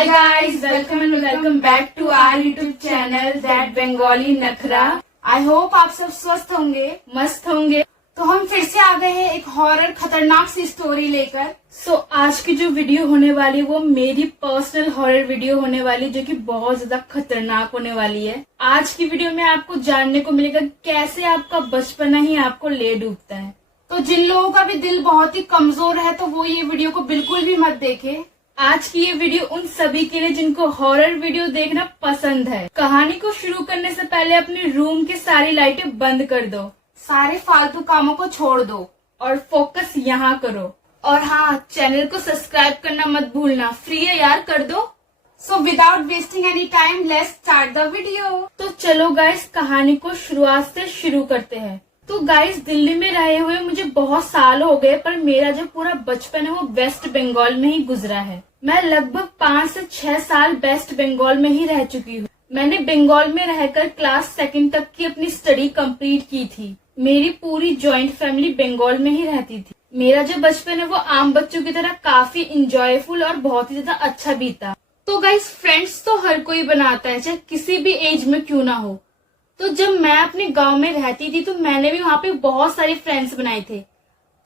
Hi guys, welcome and welcome back to our YouTube channel That Bengali नखरा। I hope आप सब स्वस्थ होंगे, मस्त होंगे। तो हम फिर से आ गए हैं एक हॉरर खतरनाक सी स्टोरी लेकर। आज की जो वीडियो होने वाली वो मेरी पर्सनल हॉरर वीडियो होने वाली, जो कि बहुत ज्यादा खतरनाक होने वाली है। आज की वीडियो में आपको जानने को मिलेगा कैसे आपका बचपना ही आपको ले डूबता है। तो जिन लोगों का भी दिल बहुत ही कमजोर है तो वो ये वीडियो को बिल्कुल भी मत देखे। आज की ये वीडियो उन सभी के लिए जिनको हॉरर वीडियो देखना पसंद है। कहानी को शुरू करने से पहले अपने रूम की सारी लाइटें बंद कर दो, सारे फालतू कामों को छोड़ दो और फोकस यहाँ करो। और हाँ, चैनल को सब्सक्राइब करना मत भूलना, फ्री है यार, कर दो। So without wasting any time let's start the video. तो चलो गाइस, कहानी को शुरुआत से शुरू करते हैं। तो गाइस, दिल्ली में रहे हुए मुझे बहुत साल हो गए, पर मेरा जो पूरा बचपन है वो वेस्ट बंगाल में ही गुजरा है। मैं लगभग 5 से 6 साल वेस्ट बंगाल में ही रह चुकी हूँ। मैंने बंगाल में रहकर क्लास 2 तक की अपनी स्टडी कंप्लीट की थी। मेरी पूरी जॉइंट फैमिली बंगाल में ही रहती थी। मेरा जो बचपन है वो आम बच्चों की तरह काफी इंजॉयफुल और बहुत ही ज्यादा अच्छा बीता। तो गाइस, फ्रेंड्स तो हर कोई बनाता है, चाहे किसी भी एज में क्यों ना हो। तो जब मैं अपने गांव में रहती थी तो मैंने भी वहाँ पे बहुत सारे फ्रेंड्स बनाए थे,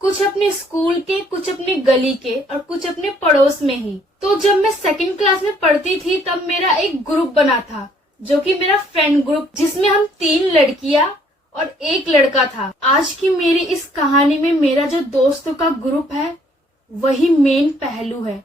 कुछ अपने स्कूल के, कुछ अपने गली के और कुछ अपने पड़ोस में ही। तो जब मैं 2nd क्लास में पढ़ती थी तब मेरा एक ग्रुप बना था, जो कि मेरा फ्रेंड ग्रुप, जिसमें हम 3 लड़कियां और 1 लड़का था। आज की मेरी इस कहानी में मेरा जो दोस्तों का ग्रुप है वही मेन पहलू है,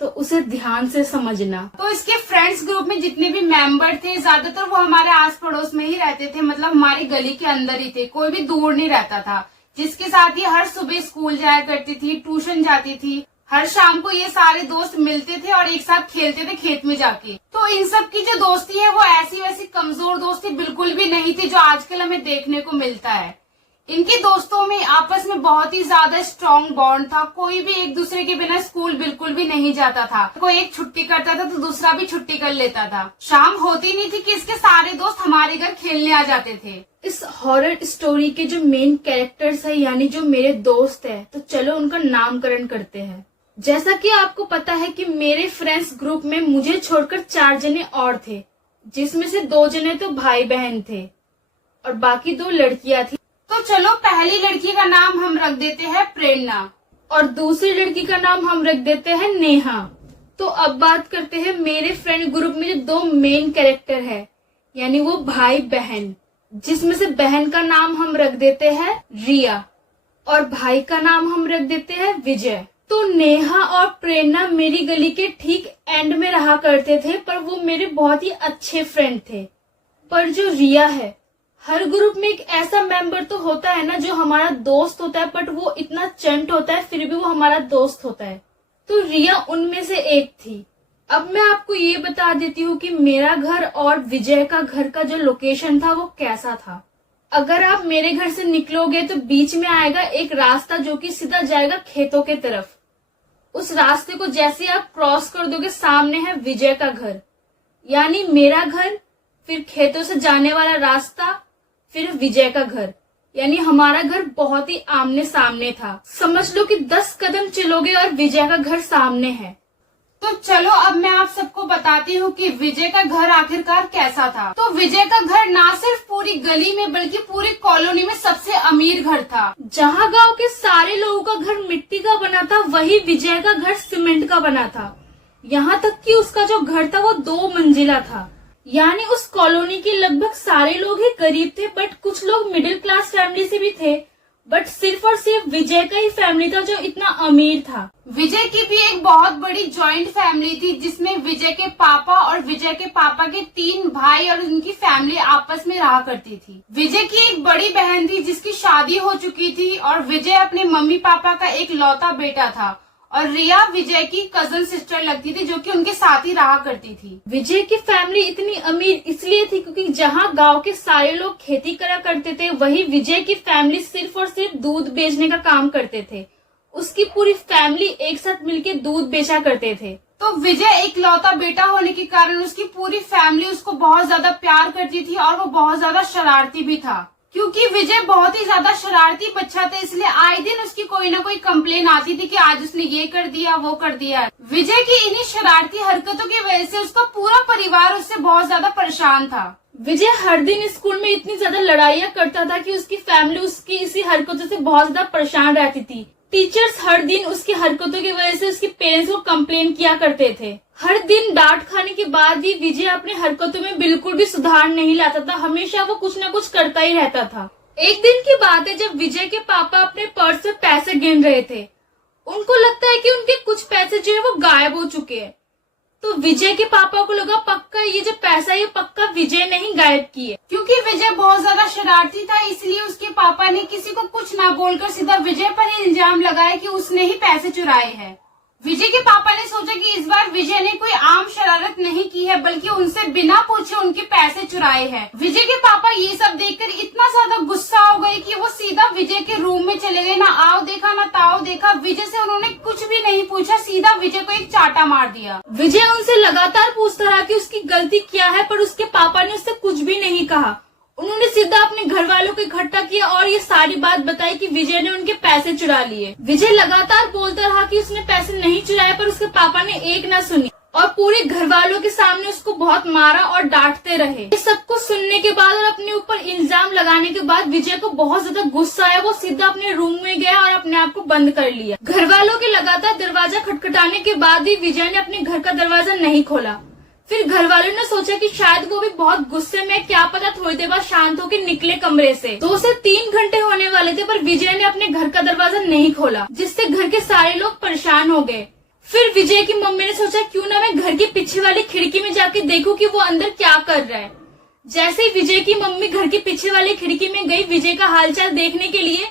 तो उसे ध्यान से समझना। तो इसके फ्रेंड्स ग्रुप में जितने भी मेंबर थे ज्यादातर वो हमारे आस पड़ोस में ही रहते थे, मतलब हमारी गली के अंदर ही थे, कोई भी दूर नहीं रहता था। जिसके साथ ही हर सुबह स्कूल जाया करती थी, ट्यूशन जाती थी। हर शाम को ये सारे दोस्त मिलते थे और एक साथ खेलते थे खेत में जाके। तो इन सब की जो दोस्ती है वो ऐसी वैसी कमजोर दोस्ती बिल्कुल भी नहीं थी जो आजकल हमें देखने को मिलता है। इनके दोस्तों में आपस में बहुत ही ज्यादा स्ट्रॉन्ग बॉन्ड था। कोई भी एक दूसरे के बिना स्कूल बिल्कुल भी नहीं जाता था। कोई एक छुट्टी करता था तो दूसरा भी छुट्टी कर लेता था। शाम होती नहीं थी कि इसके सारे दोस्त हमारे घर खेलने आ जाते थे। इस हॉरर स्टोरी के जो मेन कैरेक्टर्स है, यानी जो मेरे दोस्त है, तो चलो उनका नामकरण करते हैं। जैसा कि आपको पता है कि मेरे फ्रेंड्स ग्रुप में मुझे छोड़कर 4 जने और थे, जिसमें से 2 जने तो भाई बहन थे और बाकी 2 लड़कियां थी। तो चलो, पहली लड़की का नाम हम रख देते हैं प्रेरणा और दूसरी लड़की का नाम हम रख देते हैं नेहा। तो अब बात करते हैं मेरे फ्रेंड ग्रुप में जो 2 मेन कैरेक्टर है, यानी वो भाई बहन, जिसमें से बहन का नाम हम रख देते हैं रिया और भाई का नाम हम रख देते हैं विजय। तो नेहा और प्रेरणा मेरी गली के ठीक एंड में रहा करते थे, पर वो मेरे बहुत ही अच्छे फ्रेंड थे। पर जो रिया है, हर ग्रुप में एक ऐसा मेंबर तो होता है ना जो हमारा दोस्त होता है, बट वो इतना चंट होता है फिर भी वो हमारा दोस्त होता है। तो रिया उनमें से एक थी। अब मैं आपको ये बता देती हूँ कि मेरा घर और विजय का घर का जो लोकेशन था वो कैसा था। अगर आप मेरे घर से निकलोगे तो बीच में आएगा एक रास्ता जो कि सीधा जाएगा खेतों के तरफ। उस रास्ते को जैसे आप क्रॉस कर दोगे सामने है विजय का घर, यानी मेरा घर, फिर खेतों से जाने वाला रास्ता, फिर विजय का घर, यानी हमारा घर बहुत ही आमने सामने था। समझ लो कि 10 कदम चलोगे और विजय का घर सामने है। तो चलो, अब मैं आप सबको बताती हूँ कि विजय का घर आखिरकार कैसा था। तो विजय का घर ना सिर्फ पूरी गली में बल्कि पूरी कॉलोनी में सबसे अमीर घर था। जहाँ गांव के सारे लोगों का घर मिट्टी का बना था, वही विजय का घर सीमेंट का बना था। यहाँ तक कि उसका जो घर था वो 2 मंजिला था। यानी उस कॉलोनी के लगभग सारे लोग ही गरीब थे, बट कुछ लोग मिडिल क्लास फैमिली से भी थे, बट सिर्फ और सिर्फ विजय का ही फैमिली था जो इतना अमीर था। विजय की भी एक बहुत बड़ी जॉइंट फैमिली थी, जिसमें विजय के पापा और विजय के पापा के 3 भाई और उनकी फैमिली आपस में रहा करती थी। विजय की एक बड़ी बहन थी जिसकी शादी हो चुकी थी और विजय अपने मम्मी पापा का एक लौता बेटा था। और रिया विजय की कजन सिस्टर लगती थी जो कि उनके साथ ही रहा करती थी। विजय की फैमिली इतनी अमीर इसलिए थी क्योंकि जहाँ गांव के सारे लोग खेती करा करते थे, वही विजय की फैमिली सिर्फ और सिर्फ दूध बेचने का काम करते थे। उसकी पूरी फैमिली एक साथ मिलकर दूध बेचा करते थे। तो विजय एक लौता बेटा होने के कारण उसकी पूरी फैमिली उसको बहुत ज्यादा प्यार करती थी और वो बहुत ज्यादा शरारती भी था। क्योंकि विजय बहुत ही ज्यादा शरारती बच्चा था, इसलिए आए दिन उसकी कोई ना कोई कंप्लेन आती थी कि आज उसने ये कर दिया वो कर दिया। विजय की इन्हीं शरारती हरकतों की वजह से उसका पूरा परिवार उससे बहुत ज्यादा परेशान था। विजय हर दिन स्कूल में इतनी ज्यादा लड़ाइयाँ करता था कि उसकी फैमिली उसकी इसी हरकतों से बहुत ज्यादा परेशान रहती थी। टीचर्स हर दिन उसकी हरकतों की वजह से उसके पेरेंट्स को कंप्लेन किया करते थे। हर दिन डांट खाने के बाद भी विजय अपनी हरकतों में बिल्कुल भी सुधार नहीं लाता था, हमेशा वो कुछ न कुछ करता ही रहता था। एक दिन की बात है जब विजय के पापा अपने पर्स में पैसे गिन रहे थे। उनको लगता है कि उनके कुछ पैसे जो है वो गायब हो चुके हैं। तो विजय के पापा को लगा पक्का ये जो पैसा ये पक्का विजय ने ही गायब किए। क्योंकि विजय बहुत ज्यादा शरारती था, इसलिए उसके पापा ने किसी को कुछ ना बोलकर सीधा विजय पर ही इल्जाम लगाया कि उसने ही पैसे चुराए हैं। विजय के पापा ने सोचा कि इस बार विजय ने कोई आम शरारत नहीं की है, बल्कि उनसे बिना पूछे उनके पैसे चुराए हैं। विजय के पापा ये सब देखकर इतना ज्यादा गुस्सा हो गए कि वो सीधा विजय के रूम में चले गए। ना आओ देखा ना ताओ देखा, विजय से उन्होंने कुछ भी नहीं पूछा, सीधा विजय को एक चाटा मार दिया। विजय उनसे लगातार पूछता रहा कि उसकी गलती क्या है, पर उसके पापा ने उससे कुछ भी नहीं कहा। उन्होंने सीधा अपने घर वालों को इकट्ठा किया और ये सारी बात बताई कि विजय ने उनके पैसे चुरा लिए। विजय लगातार बोलता रहा कि उसने पैसे नहीं चुराए, पर उसके पापा ने एक ना सुनी और पूरे घर वालों के सामने उसको बहुत मारा और डांटते रहे। ये सब कुछ सुनने के बाद और अपने ऊपर इल्जाम लगाने के बाद विजय को बहुत ज्यादा गुस्सा आया। वो सीधा अपने रूम में गया और अपने आप को बंद कर लिया। घर वालों के लगातार दरवाजा खटखटाने के बाद भी विजय ने अपने घर का दरवाजा नहीं खोला। फिर घर वालों ने सोचा कि शायद वो भी बहुत गुस्से में, क्या पता थोड़ी देर बाद शांत होकर निकले कमरे से। 2 से 3 घंटे होने वाले थे, पर विजय ने अपने घर का दरवाजा नहीं खोला, जिससे घर के सारे लोग परेशान हो गए। फिर विजय की मम्मी ने सोचा क्यों ना मैं घर के पीछे वाली खिड़की में जाके देखूं कि वो अंदर क्या कर रहा है। जैसे ही विजय की मम्मी घर के पीछे वाली खिड़की में गई विजय का हालचाल देखने के लिए,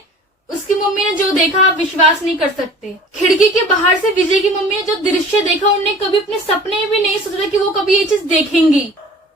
उसकी मम्मी ने जो देखा आप विश्वास नहीं कर सकते। खिड़की के बाहर से विजय की मम्मी ने जो दृश्य देखा, उन्हें कभी अपने सपने में भी नहीं सोचा कि वो कभी ये चीज देखेंगी।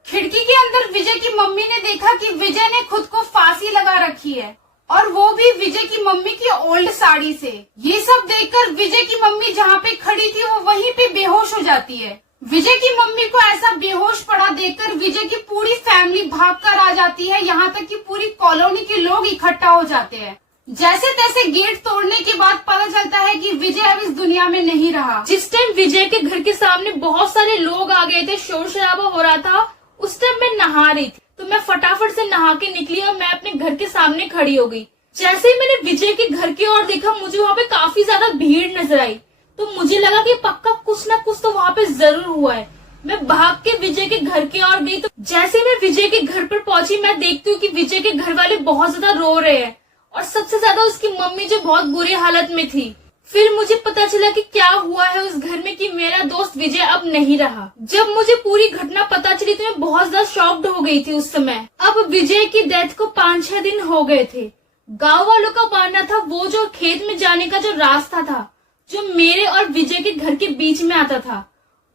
खिड़की के अंदर विजय की मम्मी ने देखा कि विजय ने खुद को फांसी लगा रखी है, और वो भी विजय की मम्मी की ओल्ड साड़ी से। ये सब देखकर विजय की मम्मी जहाँ पे खड़ी थी वो वहीं पे बेहोश हो जाती है। विजय की मम्मी को ऐसा बेहोश पड़ा देखकर विजय की पूरी फैमिली भागकर आ जाती है, यहाँ तक कि पूरी कॉलोनी के लोग इकट्ठा हो जाते हैं। जैसे तैसे गेट तोड़ने के बाद पता चलता है कि विजय अब इस दुनिया में नहीं रहा। जिस टाइम विजय के घर के सामने बहुत सारे लोग आ गए थे, शोर शराबा हो रहा था, उस टाइम मैं नहा रही थी, तो मैं फटाफट से नहा के निकली और मैं अपने घर के सामने खड़ी हो गई। जैसे ही मैंने विजय के घर की ओर देखा, मुझे वहाँ पे काफी ज्यादा भीड़ नजर आई, तो मुझे लगा कि पक्का कुछ ना कुछ तो वहाँ पे जरूर हुआ है। मैं भाग के विजय के घर की ओर गई, तो जैसे मैं विजय के घर पर पहुंची, मैं देखती हूँ कि विजय के घर वाले बहुत ज्यादा रो रहे हैं, और सबसे ज्यादा उसकी मम्मी जो बहुत बुरी हालत में थी। फिर मुझे पता चला कि क्या हुआ है उस घर में, कि मेरा दोस्त विजय अब नहीं रहा। जब मुझे पूरी घटना पता चली तो मैं बहुत ज्यादा शॉक्ड हो गई थी उस समय। अब विजय की डेथ को 5-6 दिन हो गए थे। गांव वालों का मानना था वो जो खेत में जाने का जो रास्ता था, जो मेरे और विजय के घर के बीच में आता था,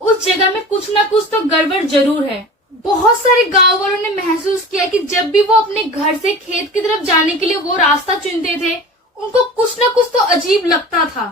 उस जगह में कुछ न कुछ तो गड़बड़ जरूर है। बहुत सारे गांव वालों ने महसूस किया कि जब भी वो अपने घर से खेत की तरफ जाने के लिए वो रास्ता चुनते थे, उनको कुछ न कुछ तो अजीब लगता था,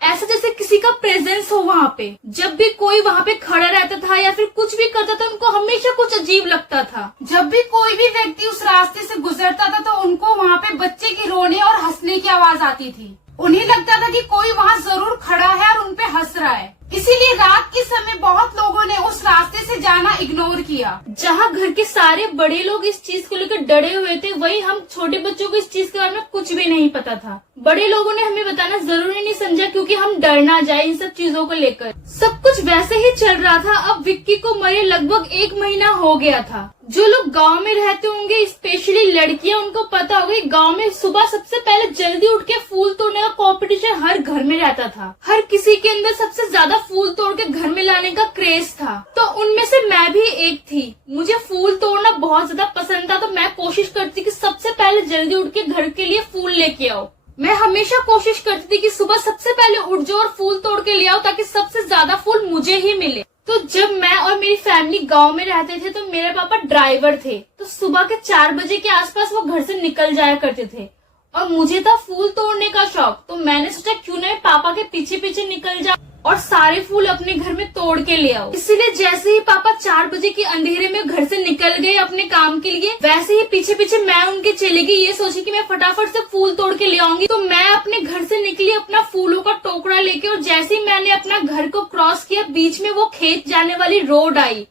ऐसा जैसे किसी का प्रेजेंस हो वहाँ पे। जब भी कोई वहाँ पे खड़ा रहता था या फिर कुछ भी करता था, उनको हमेशा कुछ अजीब लगता था। जब भी कोई भी व्यक्ति उस रास्ते से गुजरता था तो उनको वहाँ पे बच्चे की रोने और हंसने की आवाज आती थी। उन्हें लगता था कि कोई वहाँ जरूर खड़ा है और उनपे हंस रहा है। इसीलिए रात के समय बहुत लोगों ने उस रास्ते से जाना इग्नोर किया। जहाँ घर के सारे बड़े लोग इस चीज को लेकर डरे हुए थे, वही हम छोटे बच्चों को इस चीज के बारे में कुछ भी नहीं पता था। बड़े लोगों ने हमें बताना जरूरी नहीं समझा, क्योंकि हम डर ना जाए इन सब चीजों को लेकर। सब कुछ वैसे ही चल रहा था। अब विक्की को मरे लगभग 1 महीना हो गया था। जो लोग गांव में रहते होंगे, स्पेशली लड़कियां, उनको पता होगा गांव में सुबह सबसे पहले जल्दी उठ के फूल तोड़ने का कंपटीशन हर घर में रहता था। हर किसी के अंदर सबसे ज्यादा फूल तोड़ के घर में लाने का क्रेज था। तो उनमें से मैं भी एक थी। मुझे फूल तोड़ना बहुत ज्यादा पसंद था, तो मैं कोशिश करती कि सबसे पहले जल्दी उठ के घर के लिए फूल लेके आओ। मैं हमेशा कोशिश करती थी कि सुबह सबसे पहले उठ जाओ और फूल तोड़ के ले आओ, ताकि सबसे ज्यादा फूल मुझे ही मिले। तो जब मैं और मेरी फैमिली गांव में रहते थे, तो मेरे पापा ड्राइवर थे, तो सुबह के 4 बजे के आसपास वो घर से निकल जाया करते थे, और मुझे था फूल तोड़ने का शौक। तो मैंने सोचा क्यों ना पापा के पीछे पीछे निकल जाऊं। और सारे फूल अपने घर में तोड़ के ले आओ। इसीलिए जैसे ही पापा 4 बजे के अंधेरे में घर से निकल गए अपने काम के लिए, वैसे ही पीछे पीछे मैं उनके चली गई, ये सोची कि मैं फटाफट से फूल तोड़ के ले आऊंगी। तो मैं अपने घर से निकली अपना फूलों का टोकरा लेके, और जैसे ही मैंने अपना घर को क्रॉस किया, बीच में वो खेत जाने वाली रोड आई,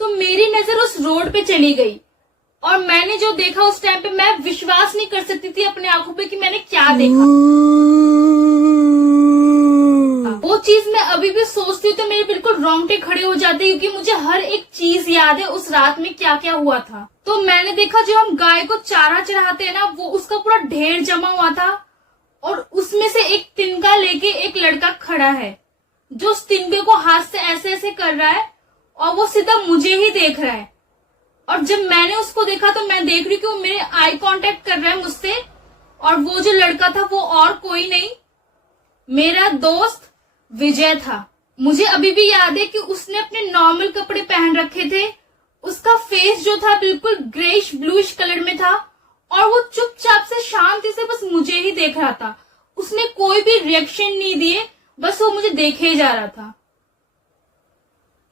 तो मेरी नजर उस रोड पे चली गई। और मैंने जो देखा उस टाइम पे, मैं विश्वास नहीं कर सकती थी अपने आंखों पे कि मैंने क्या देखा। वो चीज मैं अभी भी सोचती हूँ तो मेरे बिल्कुल रोंगटे खड़े हो जाते हैं, क्योंकि मुझे हर एक चीज याद है उस रात में क्या क्या हुआ था। तो मैंने देखा जो हम गाय को चारा चढ़ाते हैं ना, वो उसका पूरा ढेर जमा हुआ था, और उसमें से एक तिनका लेके एक लड़का खड़ा है, जो उस तिनके को हाथ से ऐसे ऐसे कर रहा है, और वो सीधा मुझे ही देख रहा है। और जब मैंने उसको देखा तो मैं देख रही कि वो मेरे आई कांटेक्ट कर रहा है मुझसे, और वो जो लड़का था वो और कोई नहीं, मेरा दोस्त विजय था। मुझे अभी भी याद है कि उसने अपने नॉर्मल कपड़े पहन रखे थे, उसका फेस जो था बिल्कुल ग्रेइश ब्लूइश कलर में था, और वो चुपचाप से शांति से बस मुझे ही देख रहा था। उसने कोई भी रिएक्शन नहीं दिए, बस वो मुझे देखे जा रहा था।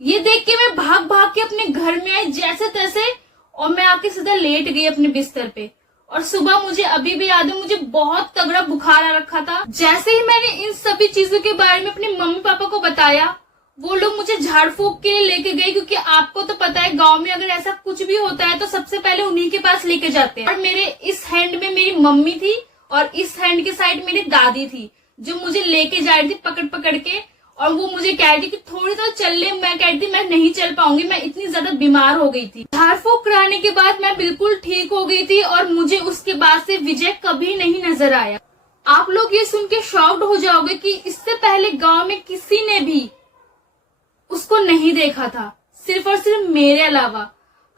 ये देख के मैं भाग भाग के अपने घर में आई जैसे तैसे, और मैं आके सीधा लेट गई अपने बिस्तर पे। और सुबह मुझे अभी भी याद है, मुझे बहुत तगड़ा बुखार आ रखा था। जैसे ही मैंने इन सभी चीजों के बारे में अपने मम्मी पापा को बताया, वो लोग मुझे झाड़ फूक के लिए लेके गए, क्योंकि आपको तो पता है गांव में अगर ऐसा कुछ भी होता है तो सबसे पहले उन्हीं के पास लेके जाते हैं। और मेरे इस हैंड में मेरी मम्मी थी, और इस हैंड के साइड मेरी दादी थी, जो मुझे लेके जा रही थी पकड़ पकड़ के। और वो मुझे कह रही थी कि थोड़ी तो चल ले, मैं कह रही थी मैं नहीं चल पाऊंगी, मैं इतनी ज्यादा बीमार हो गई थी। झाड़ फूक कराने के बाद मैं बिल्कुल ठीक हो गई थी, और मुझे उसके बाद से विजय कभी नहीं नजर आया। आप लोग ये सुन के शॉक्ड हो जाओगे कि इससे पहले गांव में किसी ने भी उसको नहीं देखा था, सिर्फ और सिर्फ मेरे अलावा।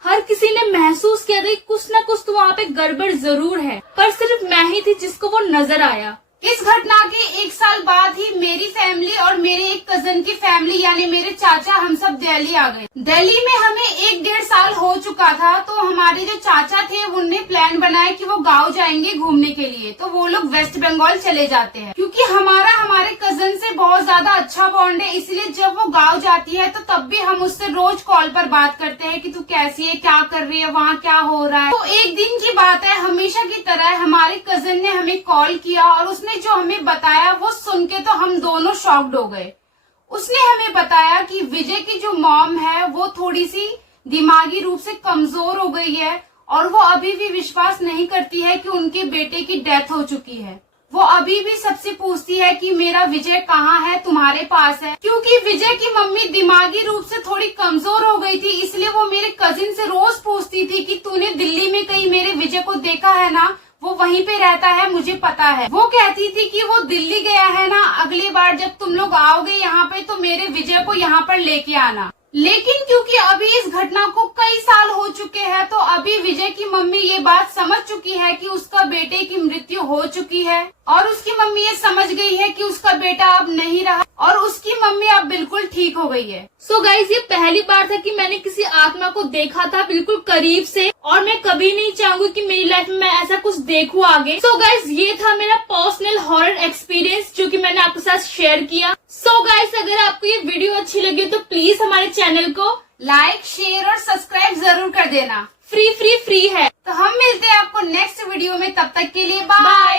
हर किसी ने महसूस किया था कि कुछ ना कुछ तो वहाँ पे गड़बड़ जरूर है, पर सिर्फ मैं ही थी जिसको वो नजर आया। इस घटना के 1 साल बाद ही मेरी फैमिली और मेरे एक कजन की फैमिली यानी मेरे चाचा, हम सब दिल्ली आ गए। दिल्ली में हमें 1-1.5 साल हो चुका था, तो हमारे जो चाचा थे उनने प्लान बनाया कि वो गांव जाएंगे घूमने के लिए। तो वो लोग वेस्ट बंगाल चले जाते हैं, क्योंकि हमारे कजन से बहुत ज्यादा अच्छा बॉन्ड है, इसलिए जब वो गाँव जाती है तो तब भी हम उससे रोज कॉल पर बात करते हैं कि तू कैसी है, क्या कर रही है, वहाँ क्या हो रहा है। तो एक दिन की बात है, हमेशा की तरह हमारे कजन ने हमें कॉल किया, और उसने जो हमें बताया वो सुन के तो हम दोनों शॉक्ड हो गए। उसने हमें बताया कि विजय की जो मॉम है वो थोड़ी सी दिमागी रूप से कमजोर हो गई है, और वो अभी भी विश्वास नहीं करती है कि उनके बेटे की डेथ हो चुकी है। वो अभी भी सबसे पूछती है कि मेरा विजय कहाँ है, तुम्हारे पास है। क्योंकि विजय की मम्मी दिमागी रूप से थोड़ी कमजोर हो गई थी, इसलिए वो मेरे कजिन से रोज पूछती थी कि तूने दिल्ली में कहीं मेरे विजय को देखा है ना, वो वहीं पे रहता है, मुझे पता है। वो कहती थी कि वो दिल्ली गया है ना, अगली बार जब तुम लोग आओगे यहाँ पे तो मेरे विजय को यहाँ पर लेके आना। लेकिन क्योंकि अभी इस घटना को कई साल हो चुके हैं, तो अभी विजय की मम्मी ये बात समझ चुकी है कि उसका बेटे की मृत्यु हो चुकी है, और उसकी मम्मी ये समझ गई है कि उसका बेटा अब नहीं रहा, और उसकी मम्मी अब बिल्कुल ठीक हो गई है। सो गाइज, ये पहली बार था कि मैंने किसी आत्मा को देखा था बिल्कुल करीब से, और मैं कभी नहीं चाहूंगी कि मेरी लाइफ में मैं ऐसा कुछ देखूं आगे। सो गाइज, ये था मेरा पर्सनल हॉरर एक्सपीरियंस जो कि मैंने आपके साथ शेयर किया। सो गाइज, अगर आपको ये वीडियो अच्छी लगी तो प्लीज हमारे चैनल को लाइक, शेयर और सब्सक्राइब जरूर कर देना। फ्री है। तो हम मिलते हैं आपको नेक्स्ट वीडियो में, तब तक के लिए बाय।